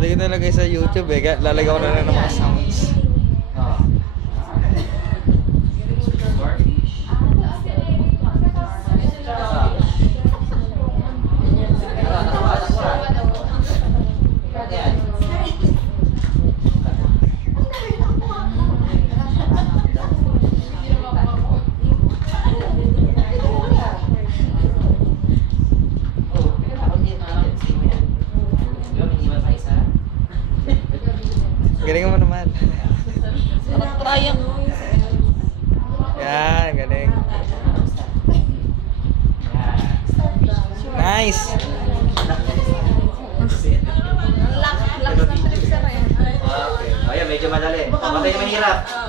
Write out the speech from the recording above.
Pwede ko nalagay sa YouTube eh. Lalagay ko na lang ng mga sounds. Galing mo naman. Parang Yan, galing. Nice. lakas ng trip sa rin. Okay. Ayan, medyo madali. Patay mahirap.